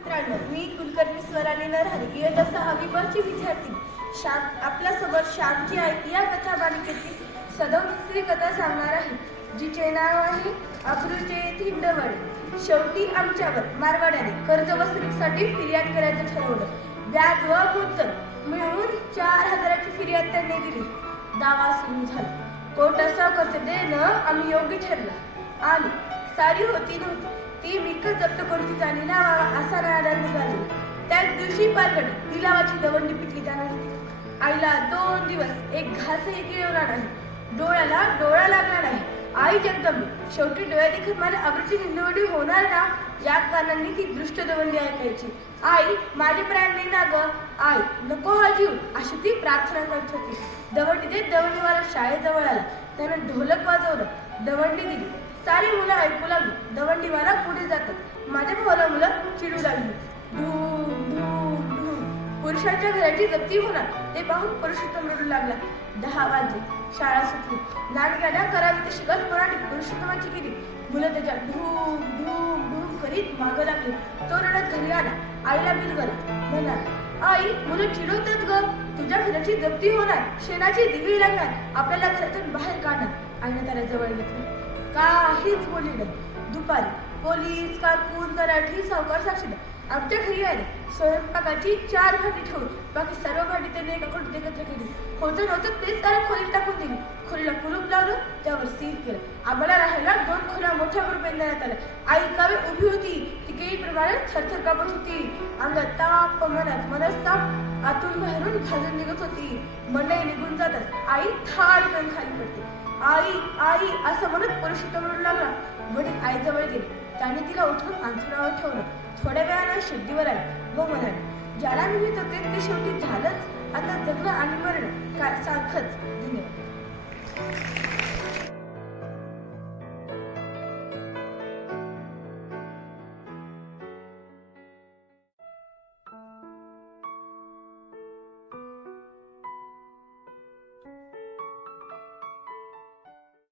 मित्रांनो मी कुलकर्णी स्वराली नरहरी इयत्ता सहावी वर्षी विद्यार्थी श्याम आपल्यासोबत श्यामची आई या कथा मालिकेतील दुसरी कथा सांगणार आहे जिचे नाव आहे अब्रुचे थिंडवडे शेवटी आमच्यावर मारवाड्याने कर्ज वसुलीसाठी फिर्याद करायचं ठरवलं. व्याज व मुद्दल मिळून चार हजाराची फिर्याद त्यांनी दिली. दावा सुरू झाला. कोर्टाचा कर्ज देणं आम्ही योग्य ठरलं. आणि सारी होती नव्हती. ती मिळकत जप्त करून जाणीला त्याच दिवशी पालगड लिलावाची दवंडी पिटली जाणार होती. आईला दोन दिवस एक घासही गिळवला नाही. डोळ्याला डोळा लागणार नाही आई जगदंबे शेवटी डोळ्या देखील माझ्या आवडीची निवडी होणार ना? या कारणांनी ती दृष्ट दवंडी ऐकायची. आई माझे प्राण नाही ना ग. आई नको हा जीव. अशी ती प्रार्थना करत होती. दवंडी देत दवंडीवाला शाळेजवळ आला. त्यानं ढोलक वाजवलं. दवंडी दिली. सारी मुलं ऐकू लागली. दवंडीवाला पुढे जातात. माझ्या भावाला मुलं चिडू लागली. धूम धूम. पुरुषाच्या घराची जप्ती होणार. ते पाहून पुरुषोत्तम रडू लागला. दहा वाजले. शाळा सुटली. नाटगाड्या करावी ते शिकत मराठी पुरुषोत्तमाची केली. मुलं त्याच्या धूम धूम धूम करीत मागं लागली. तो रडत घरी आला. आईला बिलगला म्हणाला आई मुलं चिडवतात ग. तुझ्या घराची जप्ती होणार. शेणाची दिवी लागणार. आपल्याला घरातून बाहेर काढणार. आईने त्याला जवळ घेतलं. काहीच बोलली नाही. दुपारी. पोलीस कारकून तलाठी सावकार साक्षीदार. आमच्या घरी आले. स्वयंपाकाची चार भांडी ठेवून. बाकी सर्व भांडी त्यांनी एका खोलीत एकत्र केली. होतं नव्हतं तेच त्याला खोलीत टाकून दिली. खोलीला कुलूप लावलं त्यावर सील केलं. आम्हाला राहायला दोन खोल्या मोठ्या करून देण्यात आल्या. आई कावे उभी होती. ती केळीप्रमाणे थरथर कापत होती. अंगात ताप मनात मनस्ताप आतून बाहेरून घालून निघत होती. मंडई निघून जातात आई थाळ खाली पडते. आई आई असं म्हणत पुरुषोत्तम लागला. वडील आईजवळ गेली. त्याने तिला उठून अंथरुणावर ठेवलं. थोड्या वेळानं शुद्धीवर आली. व म्हणाल ज्याला निमित्त होते ते शेवटी झालंच. आता जगणं आणि मरण काय सारखंच. धन्यवाद.